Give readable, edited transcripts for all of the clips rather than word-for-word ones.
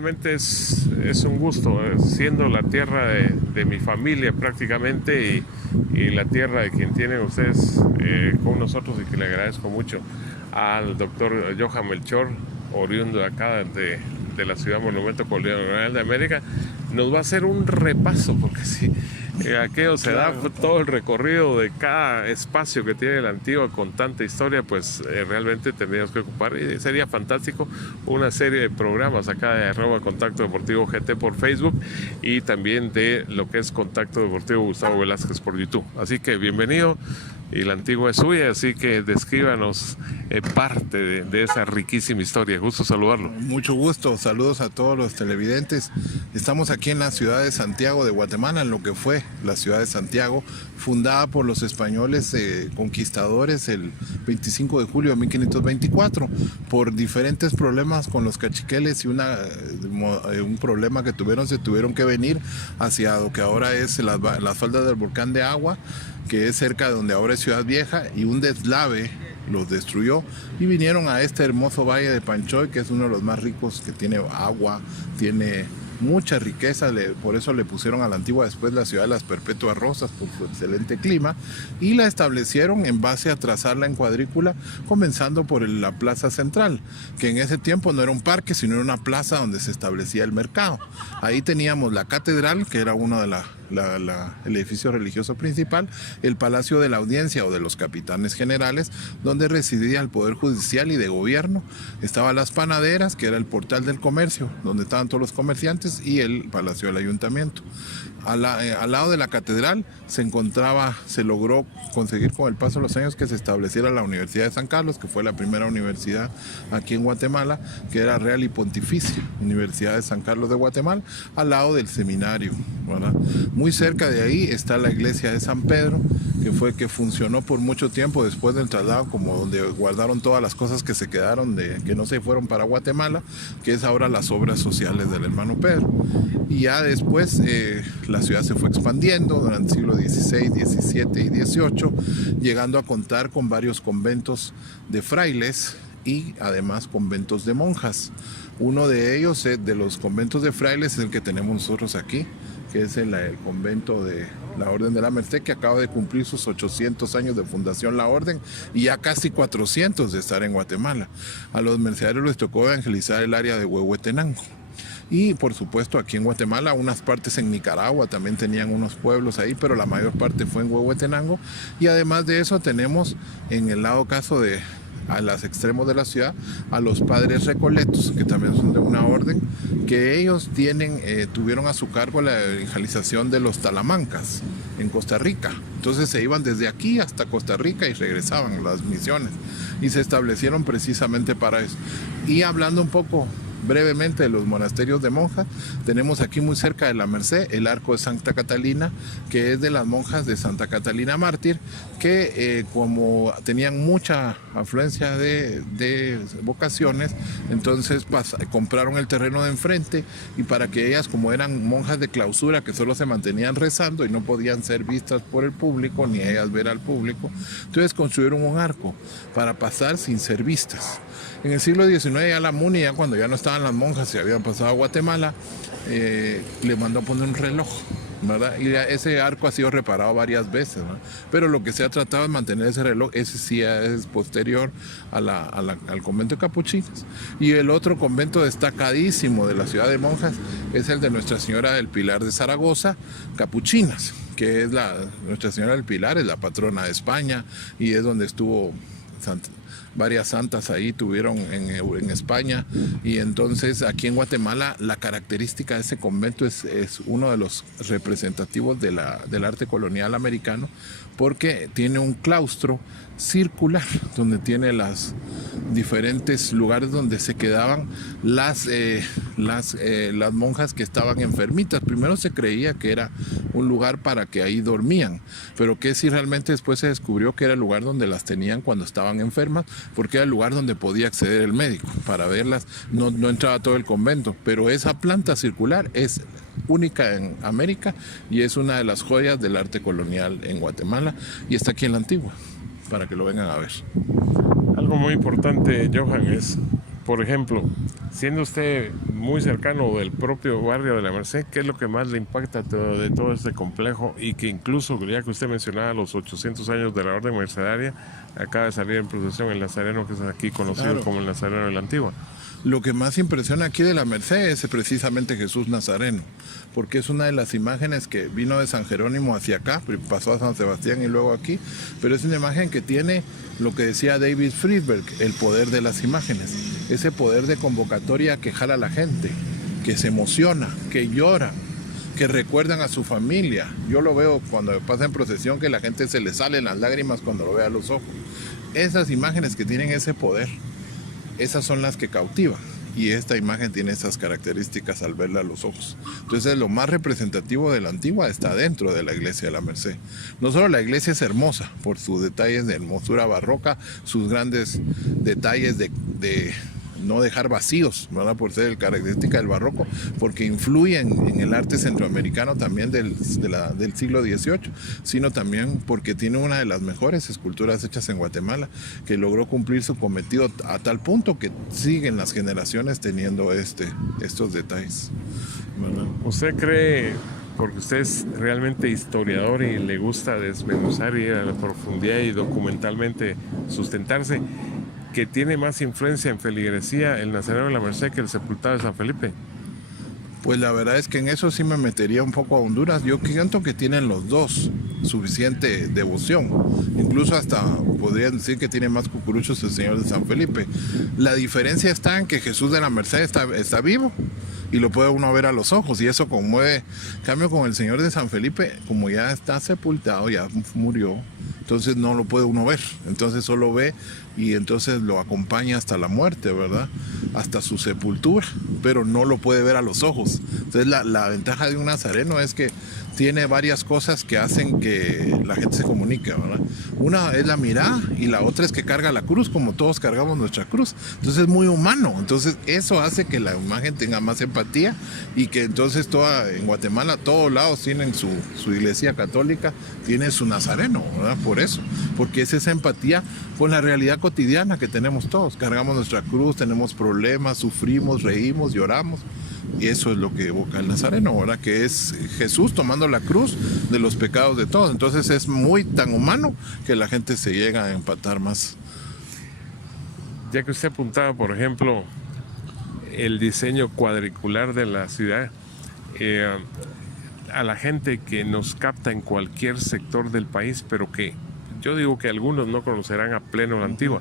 realmente es un gusto, siendo la tierra de mi familia prácticamente y la tierra de quien tienen ustedes con nosotros y que le agradezco mucho al doctor Johan Melchor, oriundo de acá de la ciudad Monumento Colonial de América. Nos va a hacer un repaso, porque si aquello se da todo el recorrido de cada espacio que tiene la Antigua con tanta historia, pues realmente tendríamos que ocupar, y sería fantástico, una serie de programas acá de @Contacto Deportivo GT por Facebook y también de lo que es Contacto Deportivo Gustavo Velázquez por YouTube. Así que bienvenido, y la Antigua es suya, así que descríbanos parte de esa riquísima historia. Gusto saludarlo. Mucho gusto, saludos a todos los televidentes. Estamos aquí en la ciudad de Santiago de Guatemala, en lo que fue la ciudad de Santiago, fundada por los españoles conquistadores el 25 de julio de 1524, por diferentes problemas con los caciqueles y un problema que se tuvieron que venir hacia lo que ahora es las faldas del volcán de Agua, que es cerca de donde ahora es Ciudad Vieja, y un deslave los destruyó y vinieron a este hermoso valle de Panchoy, que es uno de los más ricos, que tiene agua, tiene mucha riqueza, por eso le pusieron a la Antigua después la ciudad de las Perpetuas Rosas, por su excelente clima, y la establecieron en base a trazarla en cuadrícula, comenzando por la plaza central, que en ese tiempo no era un parque, sino era una plaza donde se establecía el mercado. Ahí teníamos la catedral, que era uno de el edificio religioso principal, el Palacio de la Audiencia o de los Capitanes Generales, donde residía el Poder Judicial y de Gobierno. Estaban las panaderas, que era el portal del comercio, donde estaban todos los comerciantes, y el Palacio del Ayuntamiento. Al lado de la catedral se logró conseguir con el paso de los años que se estableciera la Universidad de San Carlos, que fue la primera universidad aquí en Guatemala, que era Real y Pontificia, Universidad de San Carlos de Guatemala, al lado del seminario, ¿verdad? Muy cerca de ahí está la iglesia de San Pedro, que funcionó por mucho tiempo después del traslado, como donde guardaron todas las cosas que se quedaron, que no se fueron para Guatemala, que es ahora las obras sociales del hermano Pedro. Y ya después la ciudad se fue expandiendo durante el siglo XVI, XVII y XVIII, llegando a contar con varios conventos de frailes y además conventos de monjas. Uno de ellos, de los conventos de frailes, es el que tenemos nosotros aquí, que es el convento de la Orden de la Merced, que acaba de cumplir sus 800 años de fundación la Orden y ya casi 400 de estar en Guatemala. A los mercedarios les tocó evangelizar el área de Huehuetenango. Y por supuesto aquí en Guatemala, unas partes en Nicaragua también tenían unos pueblos ahí, pero la mayor parte fue en Huehuetenango. Y además de eso tenemos en el lado caso a los extremos de la ciudad, a los padres recoletos, que también son de una orden, que ellos tuvieron a su cargo la evangelización de los talamancas en Costa Rica. Entonces se iban desde aquí hasta Costa Rica y regresaban las misiones, y se establecieron precisamente para eso. Y hablando un poco brevemente de los monasterios de monjas, tenemos aquí muy cerca de la Merced el arco de Santa Catalina, que es de las monjas de Santa Catalina Mártir, que como tenían mucha afluencia de vocaciones, entonces compraron el terreno de enfrente, y para que ellas, como eran monjas de clausura que solo se mantenían rezando y no podían ser vistas por el público, ni ellas ver al público, entonces construyeron un arco para pasar sin ser vistas. En el siglo XIX ya la MUNI, ya cuando ya no estaban las monjas, se habían pasado a Guatemala, le mandó a poner un reloj, ¿verdad? Y ese arco ha sido reparado varias veces, ¿verdad? Pero lo que se ha tratado es mantener ese reloj. Ese sí es posterior al convento de capuchinos. Y el otro convento destacadísimo de la ciudad de monjas es el de Nuestra Señora del Pilar de Zaragoza, Capuchinas, que es Nuestra Señora del Pilar, es la patrona de España, y es donde estuvo varias santas ahí tuvieron en España. Y entonces aquí en Guatemala la característica de ese convento es uno de los representativos del arte colonial americano, porque tiene un claustro circular donde tiene las diferentes lugares donde se quedaban las monjas que estaban enfermitas. Primero se creía que era un lugar para que ahí dormían, pero que si realmente después se descubrió que era el lugar donde las tenían cuando estaban enfermas, porque era el lugar donde podía acceder el médico para verlas. No entraba todo el convento, pero esa planta circular es única en América y es una de las joyas del arte colonial en Guatemala, y está aquí en la Antigua, para que lo vengan a ver. Algo muy importante, Johan, es por ejemplo, siendo usted muy cercano del propio barrio de la Merced, ¿qué es lo que más le impacta de todo este complejo? Y que incluso, ya que usted mencionaba los 800 años de la Orden Mercedaria, acaba de salir en procesión el Nazareno, que es aquí conocido Claro. como el Nazareno de la Antigua. Lo que más impresiona aquí de la Merced es precisamente Jesús Nazareno, porque es una de las imágenes que vino de San Jerónimo hacia acá, pasó a San Sebastián y luego aquí, pero es una imagen que tiene lo que decía David Friedberg, el poder de las imágenes, ese poder de convocatoria que jala a la gente, que se emociona, que llora, que recuerdan a su familia. Yo lo veo cuando pasa en procesión que la gente se le salen las lágrimas cuando lo ve a los ojos. Esas imágenes que tienen ese poder, esas son las que cautivan, y esta imagen tiene esas características al verla a los ojos. Entonces lo más representativo de la Antigua está dentro de la iglesia de la Merced. No solo la iglesia es hermosa por sus detalles de hermosura barroca, sus grandes detalles de no dejar vacíos, ¿verdad? Por ser característica del barroco, porque influye en el arte centroamericano también del siglo XVIII, sino también porque tiene una de las mejores esculturas hechas en Guatemala, que logró cumplir su cometido a tal punto que siguen las generaciones teniendo estos detalles, ¿verdad? ¿Usted cree, porque usted es realmente historiador y le gusta desmenuzar y ir a la profundidad y documentalmente sustentarse, que tiene más influencia en feligresía el Nazareno de la Merced que el sepultado de San Felipe? Pues la verdad es que en eso sí me metería un poco a Honduras. Yo siento que tienen los dos suficiente devoción. Incluso hasta podría decir que tiene más cucuruchos el Señor de San Felipe. La diferencia está en que Jesús de la Merced está vivo y lo puede uno ver a los ojos, y eso conmueve. En cambio, con el Señor de San Felipe, como ya está sepultado, ya murió, entonces no lo puede uno ver. Entonces solo ve y entonces lo acompaña hasta la muerte, ¿verdad? Hasta su sepultura, pero no lo puede ver a los ojos. Entonces la ventaja de un nazareno es que tiene varias cosas que hacen que la gente se comunique, ¿verdad? Una es la mirada y la otra es que carga la cruz, como todos cargamos nuestra cruz. Entonces es muy humano. Entonces eso hace que la imagen tenga más empatía, y que entonces en Guatemala todos lados tienen su iglesia católica, tiene su nazareno, ¿verdad? Por eso, porque es esa empatía con la realidad cotidiana que tenemos todos. Cargamos nuestra cruz, tenemos problemas, sufrimos, reímos, lloramos. Y eso es lo que evoca el nazareno, ¿verdad? Que es Jesús tomando la cruz de los pecados de todos. Entonces es muy tan humano que la gente se llega a empatar más. Ya que usted apuntaba, por ejemplo, el diseño cuadricular de la ciudad, a la gente que nos capta en cualquier sector del país, pero que yo digo que algunos no conocerán a pleno la Antigua,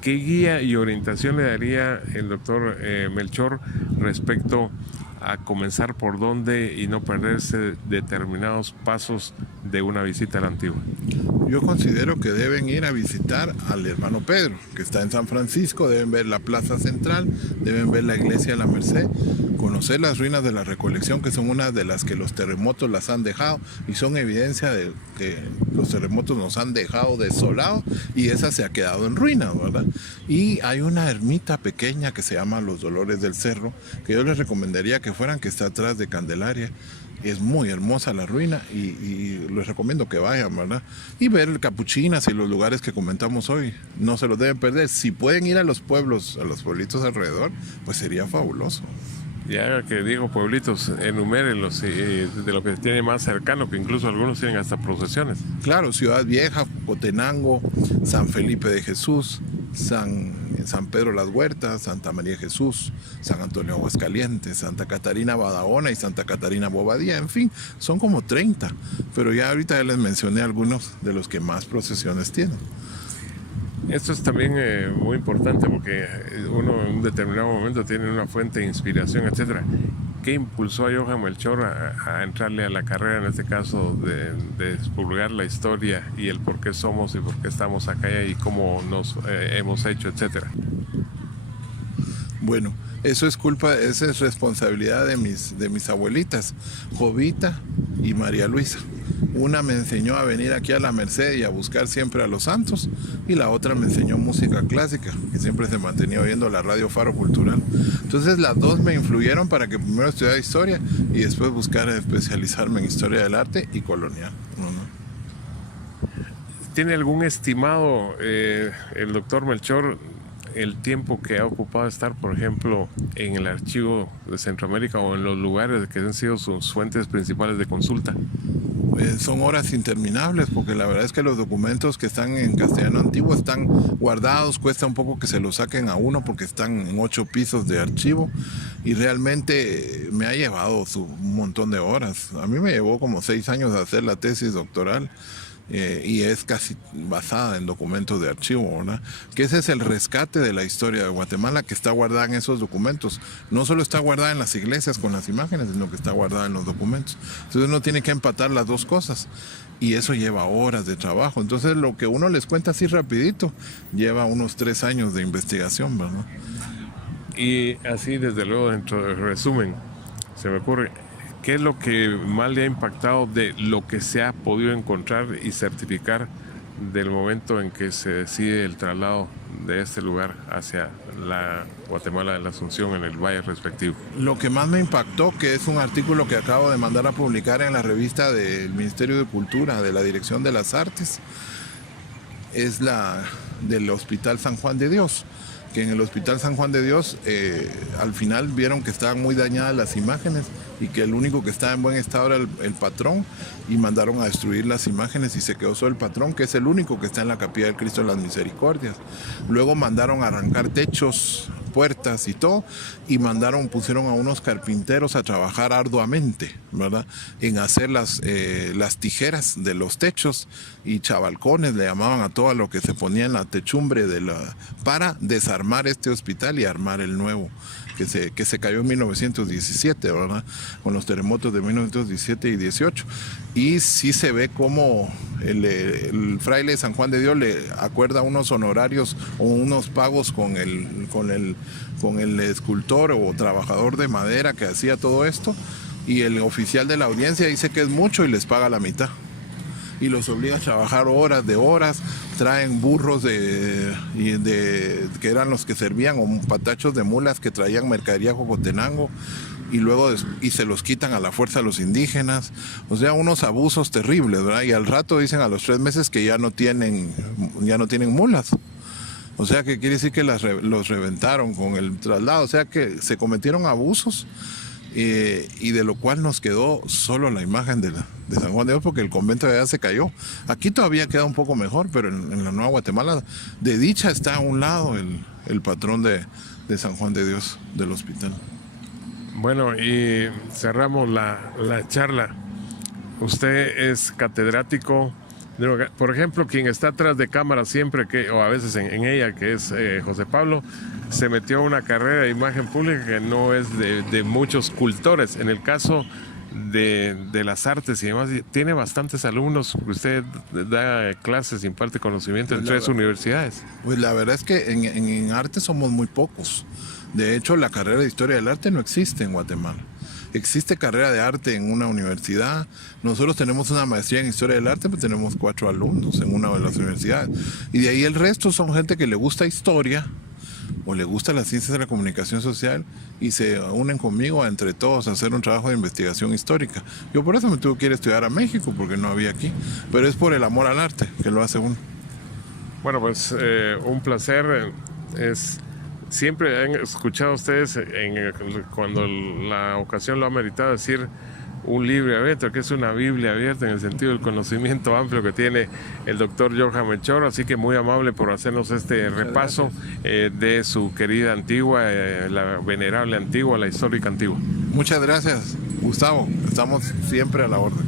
¿qué guía y orientación le daría el doctor Melchor respecto a comenzar por dónde y no perderse determinados pasos de una visita a la Antigua? Yo considero que deben ir a visitar al hermano Pedro, que está en San Francisco, deben ver la plaza central, deben ver la iglesia de la Merced, conocer las ruinas de la Recolección, que son una de las que los terremotos las han dejado, y son evidencia de que los terremotos nos han dejado desolados, y esa se ha quedado en ruinas, ¿verdad? Y hay una ermita pequeña que se llama Los Dolores del Cerro, que yo les recomendaría que fueran, que está atrás de Candelaria. Es muy hermosa la ruina y les recomiendo que vayan, ¿verdad? Y ver Capuchinas y los lugares que comentamos hoy. No se los deben perder. Si pueden ir a los pueblos, a los pueblitos alrededor, pues sería fabuloso. Ya que digo pueblitos, enumérenlos de lo que tiene más cercano, que incluso algunos tienen hasta procesiones. Claro, Ciudad Vieja, Cotenango, San Felipe de Jesús, San Pedro Las Huertas, Santa María de Jesús, San Antonio Aguascalientes, Santa Catarina Badahona y Santa Catarina Bobadilla. En fin, son como 30, pero ya ahorita ya les mencioné algunos de los que más procesiones tienen. Esto es también muy importante, porque uno en un determinado momento tiene una fuente de inspiración, etcétera. ¿Qué impulsó a Johann Melchor a entrarle a la carrera, en este caso, de divulgar la historia y el por qué somos y por qué estamos acá y cómo nos hemos hecho, etcétera? Bueno, esa es responsabilidad de mis abuelitas, Jovita y María Luisa. Una me enseñó a venir aquí a la Merced y a buscar siempre a los santos, y la otra me enseñó música clásica, que siempre se mantenía oyendo la radio Faro Cultural. Entonces las dos me influyeron para que primero estudiara historia y después buscara especializarme en historia del arte y colonial. ¿Tiene algún estimado el doctor Melchor el tiempo que ha ocupado estar, por ejemplo, en el archivo de Centroamérica o en los lugares que han sido sus fuentes principales de consulta? Son horas interminables, porque la verdad es que los documentos que están en castellano antiguo están guardados, cuesta un poco que se los saquen a uno porque están en 8 pisos de archivo, y realmente me ha llevado un montón de horas. A mí me llevó como 6 años hacer la tesis doctoral. Y es casi basada en documentos de archivo, ¿verdad? Que ese es el rescate de la historia de Guatemala, que está guardada en esos documentos. No solo está guardada en las iglesias con las imágenes, sino que está guardada en los documentos. Entonces uno tiene que empatar las dos cosas, y eso lleva horas de trabajo. Entonces lo que uno les cuenta así rapidito lleva unos 3 años de investigación, ¿verdad? Y así, desde luego, dentro del resumen, se me ocurre, ¿qué es lo que más le ha impactado de lo que se ha podido encontrar y certificar del momento en que se decide el traslado de este lugar hacia la Guatemala de la Asunción en el valle respectivo? Lo que más me impactó, que es un artículo que acabo de mandar a publicar en la revista del Ministerio de Cultura, de la Dirección de las Artes, es la del Hospital San Juan de Dios. Que en el Hospital San Juan de Dios al final vieron que estaban muy dañadas las imágenes y que el único que estaba en buen estado era el patrón, y mandaron a destruir las imágenes y se quedó solo el patrón, que es el único que está en la Capilla del Cristo de las Misericordias. Luego mandaron a arrancar techos, puertas y todo, y pusieron a unos carpinteros a trabajar arduamente, ¿verdad?, en hacer las tijeras de los techos, y chabalcones le llamaban a todo lo que se ponía en la techumbre para desarmar este hospital y armar el nuevo, que se cayó en 1917, ¿verdad?, con los terremotos de 1917 y 18. Y sí se ve como el fraile de San Juan de Dios le acuerda unos honorarios o unos pagos con el escultor o trabajador de madera que hacía todo esto, y el oficial de la audiencia dice que es mucho y les paga la mitad. Y los obliga a trabajar horas de horas, traen burros que eran los que servían, o patachos de mulas que traían mercadería a Jocotenango, y se los quitan a la fuerza a los indígenas. O sea, unos abusos terribles, ¿verdad? Y al rato dicen a los 3 meses que ya no tienen mulas. O sea, que quiere decir que los reventaron con el traslado. O sea, que se cometieron abusos, y de lo cual nos quedó solo la imagen de San Juan de Dios, porque el convento de allá se cayó. Aquí todavía queda un poco mejor, pero en la Nueva Guatemala, de dicha, está a un lado el patrón de San Juan de Dios del hospital. Bueno, y cerramos la charla. Usted es catedrático. Por ejemplo, quien está atrás de cámara siempre, o a veces en ella, que es José Pablo, se metió a una carrera de imagen pública que no es de muchos cultores. En el caso de las artes y demás, tiene bastantes alumnos. Usted da clases, imparte conocimiento en 3 universidades. Pues la verdad es que en arte somos muy pocos. De hecho, la carrera de Historia del Arte no existe en Guatemala. Existe carrera de arte en una universidad. Nosotros tenemos una maestría en Historia del Arte, pero tenemos 4 alumnos en una de las universidades. Y de ahí el resto son gente que le gusta historia o le gusta las ciencias de la comunicación social, y se unen conmigo entre todos a hacer un trabajo de investigación histórica. Yo por eso me tuve que ir a estudiar a México, porque no había aquí. Pero es por el amor al arte que lo hace uno. Bueno, pues un placer. Siempre han escuchado ustedes cuando la ocasión lo ha meritado decir un libro abierto, que es una Biblia abierta en el sentido del conocimiento amplio que tiene el doctor Johan Melchor. Así que muy amable por hacernos este repaso de su querida Antigua, la venerable Antigua, la histórica Antigua. Muchas gracias, Gustavo. Estamos siempre a la orden.